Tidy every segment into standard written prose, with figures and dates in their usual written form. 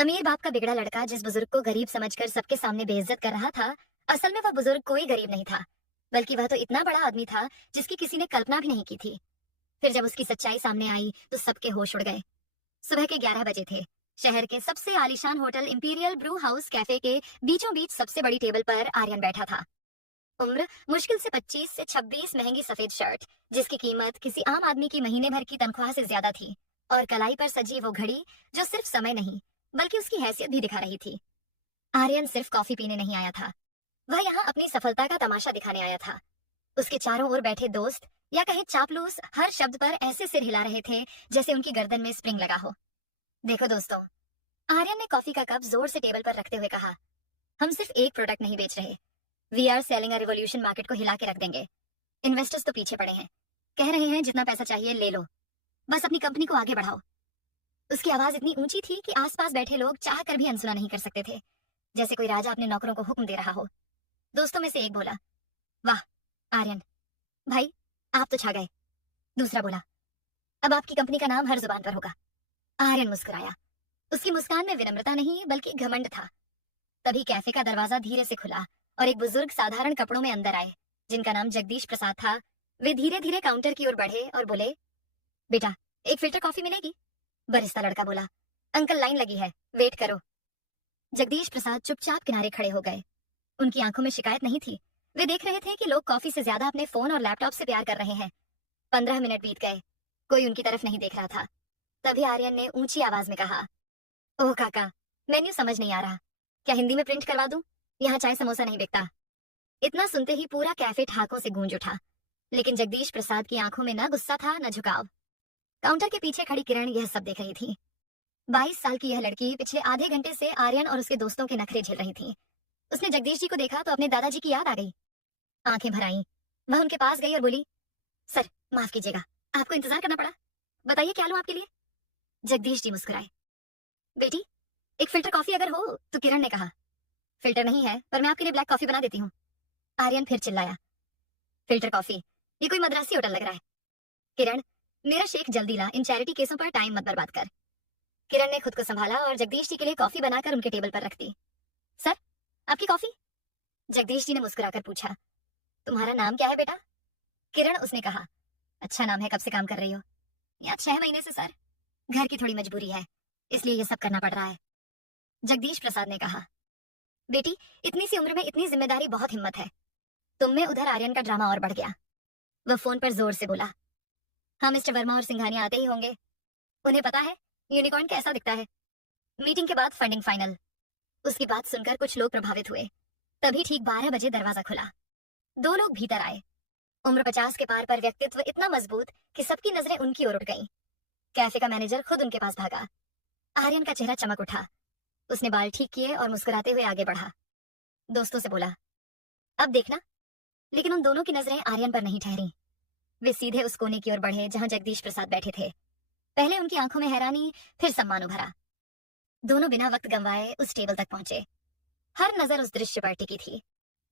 अमीर बाप का बिगड़ा लड़का जिस बुजुर्ग को गरीब समझकर सबके सामने बेइज्जत कर रहा था, असल में वह बुजुर्ग कोई गरीब नहीं था, बल्कि वह तो इतना बड़ा आदमी था जिसकी किसी ने कल्पना भी नहीं की थी। फिर जब उसकी सच्चाई सामने आई तो सबके होश उड़ गए। सुबह के 11 बजे थे। शहर के सबसे आलीशान hotel Imperial Brew House cafe के बीचों बीच सबसे बड़ी टेबल पर आर्यन बैठा था। उम्र मुश्किल से 25 से 26, महंगी सफेद शर्ट जिसकी कीमत किसी आम आदमी की महीने भर की तनख्वाह से ज्यादा थी, और कलाई पर सजी वो घड़ी जो सिर्फ समय नहीं बल्कि उसकी हैसियत भी दिखा रही थी। आर्यन सिर्फ कॉफी पीने नहीं आया था, वह यहाँ अपनी सफलता का तमाशा दिखाने आया था। उसके चारों ओर बैठे दोस्त या कहे चापलूस हर शब्द पर ऐसे सिर हिला रहे थे जैसे उनकी गर्दन में स्प्रिंग लगा हो। देखो दोस्तों, आर्यन ने कॉफी का कप जोर से टेबल पर रखते हुए कहा, हम सिर्फ एक प्रोडक्ट नहीं बेच रहे, we are selling a revolution, market को हिला के रख देंगे। इन्वेस्टर्स तो पीछे पड़े हैं, कह रहे हैं जितना पैसा चाहिए ले लो, बस अपनी कंपनी को आगे बढ़ाओ। उसकी आवाज इतनी ऊंची थी कि आसपास बैठे लोग चाह कर भी अनसुना नहीं कर सकते थे, जैसे कोई राजा अपने नौकरों को हुक्म दे रहा हो। दोस्तों में से एक बोला, वाह आर्यन भाई, आप तो छा गए। दूसरा बोला, अब आपकी कंपनी का नाम हर जुबान पर होगा। आर्यन मुस्कुराया। उसकी मुस्कान में विनम्रता नहीं बल्कि घमंड था। तभी कैफे का दरवाजा धीरे से खुला और एक बुजुर्ग साधारण कपड़ों में अंदर आए, जिनका नाम जगदीश प्रसाद था। वे धीरे धीरे काउंटर की ओर बढ़े और बोले, बेटा एक फिल्टर कॉफी मिलेगी? बरिस्ता लड़का बोला, अंकल लाइन लगी है, वेट करो। जगदीश प्रसाद चुपचाप किनारे खड़े हो गए। उनकी आंखों में शिकायत नहीं थी, वे देख रहे थे कि लोग कॉफी से ज्यादा अपने फोन और लैपटॉप से प्यार कर रहे हैं। 15 मिनट बीत गए, कोई उनकी तरफ नहीं देख रहा था। तभी आर्यन ने ऊंची आवाज में कहा, ओह काका, मेन्यू समझ नहीं आ रहा, क्या हिंदी में प्रिंट करवा दूं? यहाँ चाय समोसा नहीं बिकता। इतना सुनते ही पूरा कैफे ठहाकों से गूंज उठा, लेकिन जगदीश प्रसाद की आंखों में न गुस्सा था न झुकाव। काउंटर के पीछे खड़ी किरण यह सब देख रही थी। 22 साल की यह लड़की पिछले आधे घंटे से आर्यन और उसके दोस्तों के नखरे झेल रही थी। उसने जगदीश जी को देखा तो अपने दादाजी की याद आ गई। आंखें भर आईं। वह उनके पास गई और बोली, सर माफ कीजिएगा, आपको इंतजार करना पड़ा, बताइए क्या लूं आपके लिए? जगदीश जी मुस्कुराए। बेटी एक फिल्टर कॉफी अगर हो तो। किरण ने कहा, फिल्टर नहीं है पर मैं आपके लिए ब्लैक कॉफी बना देती हूँ। आर्यन फिर चिल्लाया, फिल्टर कॉफी? ये कोई मद्रासी होटल लग रहा है। किरण मेरा शेख जल्दी ला, इन चैरिटी केसों पर टाइम मत बर्बाद कर। किरण ने खुद को संभाला और जगदीश जी के लिए कॉफी बनाकर उनके टेबल पर रख दी। सर आपकी कॉफी? जगदीश जी ने मुस्कुराकर पूछा, तुम्हारा नाम क्या है बेटा? किरण उसने कहा, अच्छा नाम है, कब से काम कर रही हो? यहाँ 6 महीने से सर, घर की थोड़ी मजबूरी है इसलिए ये सब करना पड़ रहा है। जगदीश प्रसाद ने कहा, बेटी इतनी सी उम्र में इतनी जिम्मेदारी, बहुत हिम्मत है तुम में। उधर आर्यन का ड्रामा और बढ़ गया। वह फोन पर जोर से बोला, हाँ मिस्टर वर्मा और सिंघानिया आते ही होंगे, उन्हें पता है यूनिकॉर्न कैसा दिखता है। मीटिंग के बाद फंडिंग फाइनल। उसकी बात सुनकर कुछ लोग प्रभावित हुए। तभी ठीक 12 बजे दरवाजा खुला। 2 लोग भीतर आए। उम्र 50 के पार पर व्यक्तित्व इतना मजबूत कि सबकी नजरें उनकी ओर उठ गईं। कैफे का मैनेजर खुद उनके पास भागा। आर्यन का चेहरा चमक उठा। उसने बाल ठीक किए और मुस्कुराते हुए आगे बढ़ा। दोस्तों से बोला, अब देखना। लेकिन उन दोनों की नजरें आर्यन पर नहीं ठहरी। वे सीधे उस कोने की ओर बढ़े जहां जगदीश प्रसाद बैठे थे। पहले उनकी आंखों में हैरानी, फिर सम्मान उभरा। दोनों बिना वक्त गंवाए उस टेबल तक पहुंचे। हर नजर उस दृश्य पर टिकी थी।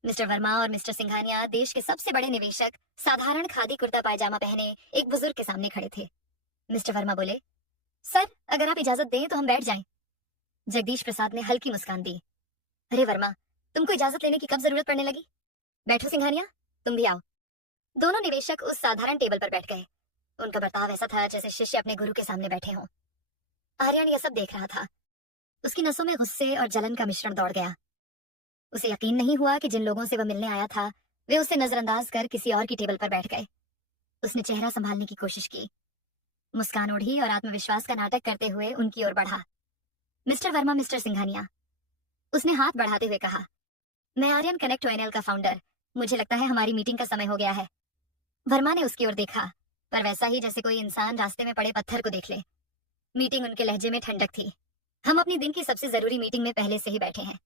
मिस्टर वर्मा और मिस्टर सिंघानिया, देश के सबसे बड़े निवेशक, साधारण खादी कुर्ता पायजामा पहने एक बुजुर्ग के सामने खड़े थे। मिस्टर वर्मा बोले, सर अगर आप इजाजत दें तो हम बैठ जाएं। जगदीश प्रसाद ने हल्की मुस्कान दी, अरे वर्मा, तुमको इजाजत लेने की कब जरूरत पड़ने लगी? बैठो सिंघानिया, तुम भी आओ। दोनों निवेशक उस साधारण टेबल पर बैठ गए। उनका बर्ताव ऐसा था जैसे शिष्य अपने गुरु के सामने बैठे हों। आर्यन यह सब देख रहा था। उसकी नसों में गुस्से और जलन का मिश्रण दौड़ गया। उसे यकीन नहीं हुआ कि जिन लोगों से वह मिलने आया था वे उसे नजरअंदाज कर किसी और की टेबल पर बैठ गए। उसने चेहरा संभालने की कोशिश की, मुस्कान ओढ़ी और आत्मविश्वास का नाटक करते हुए उनकी ओर बढ़ा। मिस्टर वर्मा, मिस्टर सिंघानिया, उसने हाथ बढ़ाते हुए कहा, मैं आर्यन कनेक्ट ओएनएल का फाउंडर, मुझे लगता है हमारी मीटिंग का समय हो गया है। वर्मा ने उसकी ओर देखा, पर वैसा ही जैसे कोई इंसान रास्ते में पड़े पत्थर को देख ले। मीटिंग उनके लहजे में ठंडक थी। हम अपनी दिन की सबसे जरूरी मीटिंग में पहले से ही बैठे हैं।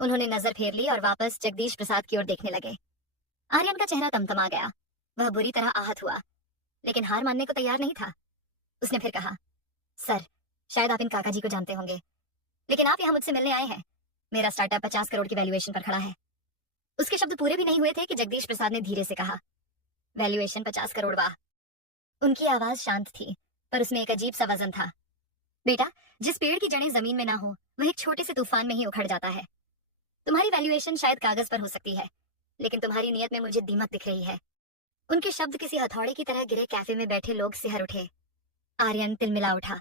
उन्होंने नजर फेर ली और वापस जगदीश प्रसाद की ओर देखने लगे। आर्यन का चेहरा तमतमा गया। वह बुरी तरह आहत हुआ, लेकिन हार मानने को तैयार नहीं था। उसने फिर कहा, सर शायद आप इन काका जी को जानते होंगे, लेकिन आप यहाँ मुझसे मिलने आए हैं। मेरा स्टार्टअप 50 करोड़ की वैल्यूएशन पर खड़ा है। उसके शब्द पूरे भी नहीं हुए थे कि जगदीश प्रसाद ने धीरे से कहा, वैल्यूएशन 50 करोड़? वाह। उनकी आवाज शांत थी, पर उसमें एक अजीब सा वजन था। बेटा, जिस पेड़ की जड़ें जमीन में ना हो वह एक छोटे से तूफान में ही उखड़ जाता है। तुम्हारी वैल्यूएशन शायद कागज पर हो सकती है, लेकिन तुम्हारी नीयत में मुझे दीमक दिख रही है। उनके शब्द किसी हथौड़े की तरह गिरे। कैफे में बैठे लोग सिहर उठे। आर्यन तिलमिला उठा।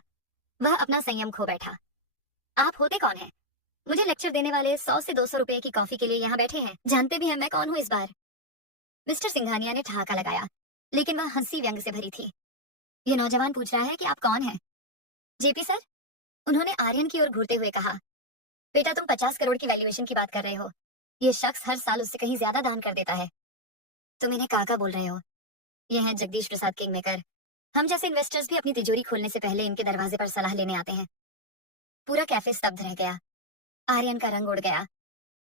वह अपना संयम खो बैठा। आप होते कौन हैं? मुझे लेक्चर देने वाले 100 से 200 रुपए की कॉफी के लिए यहाँ बैठे हैं। जानते भी हैं मैं कौन हूँ इस बार? मिस्टर सिंघानिया ने ठहाका लगाया, लेकिन वह हंसी व्यंग से भरी थी। ये नौजवान पूछ रहा है कि आप कौन हैं? जेपी सर, उन्होंने आर्यन की ओर घूरते हुए कहा। बेटा, तुम 50 करोड़ की वैल्यूएशन की बात कर रहे हो। ये शख्स हर साल उससे कहीं ज्यादा दान कर देता है। तुम इन्हें काका बोल रहे हो। ये हैं जगदीश प्रसाद किंगमेकर। हम जैसे इन्वेस्टर्स भी अपनी तिजोरी खोलने से पहले इनके दरवाजे पर सलाह लेने आते हैं। पूरा कैफे स्तब्ध रह गया। आर्यन का रंग उड़ गया।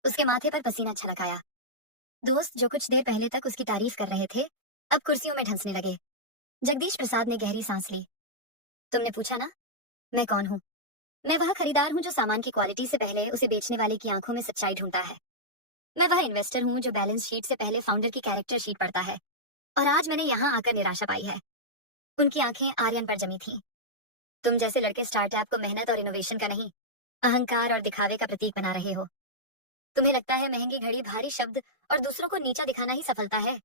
उसके माथे पर पसीना छलक आया। दोस्त जो कुछ देर पहले तक उसकी तारीफ कर रहे थे, अब कुर्सियों में ढंसने लगे। जगदीश प्रसाद ने गहरी सांस ली। तुमने पूछा ना, मैं कौन हूँ? मैं वह खरीदार हूँ जो सामान की क्वालिटी से पहले उसे बेचने वाले की आंखों में सच्चाई ढूंढता है। मैं वह इन्वेस्टर हूँ जो बैलेंस शीट से पहले फाउंडर की कैरेक्टर शीट पढ़ता है। और आज मैंने यहाँ आकर निराशा पाई है। उनकी आंखें आर्यन पर जमी थीं। तुम जैसे लड़के स्टार्टअप को मेहनत और इनोवेशन का नहीं, अहंकार और दिखावे का प्रतीक बना रहे हो। तुम्हें लगता है महंगी घड़ी, भारी शब्द और दूसरों को नीचा दिखाना ही सफलता है।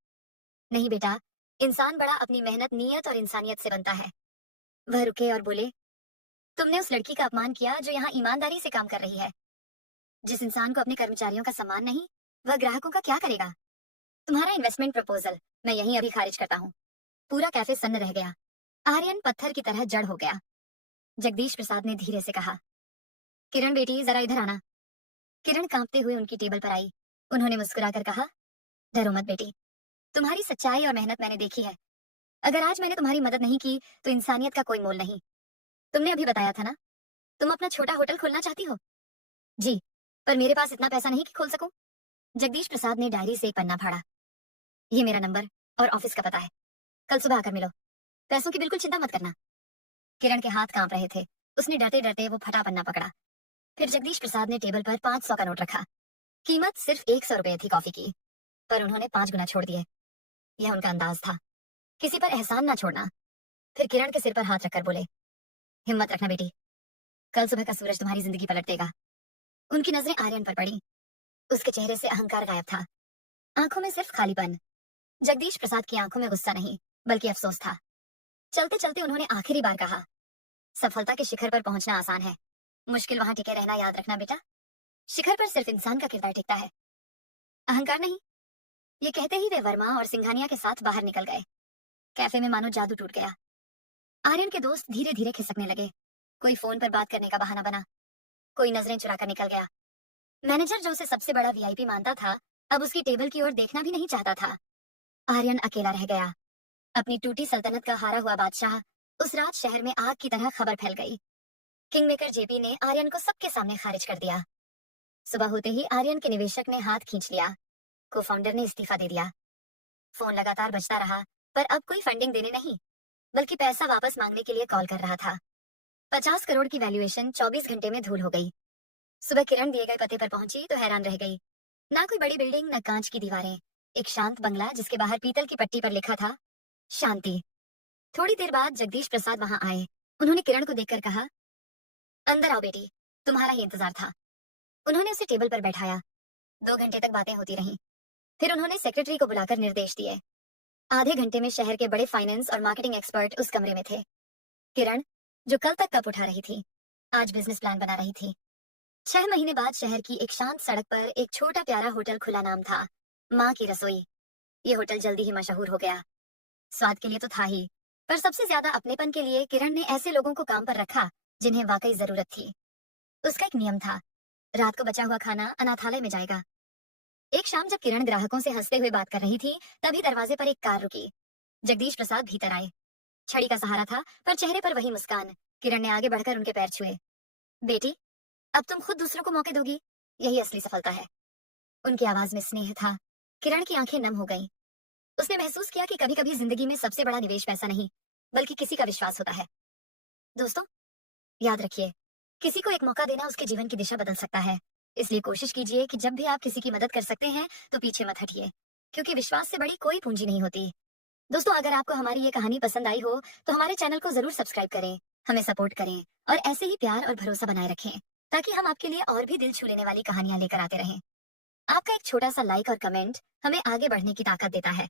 नहीं बेटा, इंसान बड़ा अपनी मेहनत, नीयत और इंसानियत से बनता है। वह रुके और बोले, तुमने उस लड़की का अपमान किया जो यहाँ ईमानदारी से काम कर रही है। जिस इंसान को अपने कर्मचारियों का सम्मान नहीं, वह ग्राहकों का क्या करेगा? तुम्हारा इन्वेस्टमेंट प्रपोजल मैं यहीं अभी खारिज करता हूँ। पूरा कैफे सन्न रह गया। आर्यन पत्थर की तरह जड़ हो गया। जगदीश प्रसाद ने धीरे से कहा, किरण बेटी, जरा इधर आना। किरण कांपते हुए उनकी टेबल पर आई। उन्होंने मुस्कुराकर कहा, डरो मत बेटी, तुम्हारी सच्चाई और मेहनत मैंने देखी है। अगर आज मैंने तुम्हारी मदद नहीं की तो इंसानियत का कोई मोल नहीं। तुमने अभी बताया था ना, तुम अपना छोटा होटल खोलना चाहती हो? जी, पर मेरे पास इतना पैसा नहीं कि खोल सकूं। जगदीश प्रसाद ने डायरी से एक पन्ना फाड़ा। ये मेरा नंबर और ऑफिस का पता है। कल सुबह आकर मिलो। पैसों की बिल्कुल चिंता मत करना। किरण के हाथ कांप रहे थे। उसने डरते डरते वो फटा पन्ना पकड़ा। फिर जगदीश प्रसाद ने टेबल पर 500 का नोट रखा। कीमत सिर्फ 100 रुपए थी कॉफी की, पर उन्होंने 5 गुना छोड़ दिए। यह उनका अंदाज था, किसी पर एहसान ना छोड़ना। फिर किरण के सिर पर हाथ रखकर बोले, हिम्मत रखना बेटी, कल सुबह का सूरज तुम्हारी जिंदगी पलट देगा। उनकी नजरें आर्यन पर पड़ी। उसके चेहरे से अहंकार गायब था, आंखों में सिर्फ खालीपन। जगदीश प्रसाद की आंखों में गुस्सा नहीं, बल्कि अफसोस था। चलते चलते उन्होंने आखिरी बार कहा, सफलता के शिखर पर पहुंचना आसान है, मुश्किल वहां टिके रहना याद रखना बेटा। शिखर पर सिर्फ इंसान का किरदार टिकता है, अहंकार नहीं। ये कहते ही वे वर्मा और सिंघानिया के साथ बाहर निकल गए। कैफे में मानो जादू टूट गया। आर्यन के दोस्त धीरे धीरे खिसकने लगे। कोई फोन पर बात करने का बहाना बना, कोई नजरें चुराकर निकल गया। मैनेजर जो उसे सबसे बड़ा वीआईपी मानता था, अब उसकी टेबल की ओर देखना भी नहीं चाहता था। आर्यन अकेला रह गया, अपनी टूटी सल्तनत का हारा हुआ बादशाह। उस रात शहर में आग की तरह खबर फैल गई। किंगमेकर जेपी ने आर्यन को सबके सामने खारिज कर दिया। सुबह होते ही आर्यन के निवेशक ने हाथ खींच लिया। को फाउंडर ने इस्तीफा दे दिया। फोन लगातार बजता रहा, पर अब कोई फंडिंग देने नहीं, बल्कि पैसा वापस मांगने के लिए कॉल कर रहा था। 50 करोड़ की वैल्यूएशन 24 घंटे में धूल हो गई। सुबह किरण दिए गए पते पर पहुंची तो हैरान रह गई। ना कोई बड़ी बिल्डिंग, न कांच की दीवारें, एक शांत बंगला जिसके बाहर पीतल की पट्टी पर लिखा था, शांति। थोड़ी देर बाद जगदीश प्रसाद वहां आए। उन्होंने किरण को देखकर कहा, अंदर आओ बेटी, तुम्हारा ही इंतजार था। उन्होंने उसे टेबल पर बैठाया। 2 घंटे तक बातें होती रहीं। फिर उन्होंने सेक्रेटरी को बुलाकर निर्देश दिए। आधे घंटे में शहर के बड़े फाइनेंस और मार्केटिंग एक्सपर्ट उस कमरे में थे। किरण, जो कल तक कप उठा रही थी, आज बिजनेस प्लान बना रही थी। 6 महीने बाद शहर की एक शांत सड़क पर एक छोटा प्यारा होटल खुला। नाम था माँ की रसोई। ये होटल जल्दी ही मशहूर हो गया। स्वाद के लिए तो था ही, पर सबसे ज्यादा अपनेपन के लिए किरण ने ऐसे लोगों को काम पर रखा जिन्हें वाकई जरूरत थी। उसका एक नियम था, रात को बचा हुआ खाना अनाथालय में जाएगा। एक शाम जब किरण ग्राहकों से हंसते हुए बात कर रही थी, तभी दरवाजे पर एक कार रुकी। जगदीश प्रसाद भीतर आए। छड़ी का सहारा था, पर चेहरे पर वही मुस्कान। किरण ने आगे बढ़कर उनके पैर छुए। बेटी, अब तुम खुद दूसरों को मौके दोगी, यही असली सफलता है। उनकी आवाज में स्नेह था। किरण की आंखें नम हो गईं। उसने महसूस किया कि कभी कभी जिंदगी में सबसे बड़ा निवेश पैसा नहीं, बल्कि किसी का विश्वास होता है। दोस्तों, याद रखिए, किसी को एक मौका देना उसके जीवन की दिशा बदल सकता है। इसलिए कोशिश कीजिए कि जब भी आप किसी की मदद कर सकते हैं तो पीछे मत हटिए, क्योंकि विश्वास से बड़ी कोई पूंजी नहीं होती। दोस्तों, अगर आपको हमारी ये कहानी पसंद आई हो तो हमारे चैनल को जरूर सब्सक्राइब करें हमें सपोर्ट करें और ऐसे ही प्यार और भरोसा बनाए रखें, ताकि हम आपके लिए और भी दिल छू लेने वाली कहानियां लेकर आते रहें। आपका एक छोटा सा लाइक और कमेंट हमें आगे बढ़ने की ताकत देता है।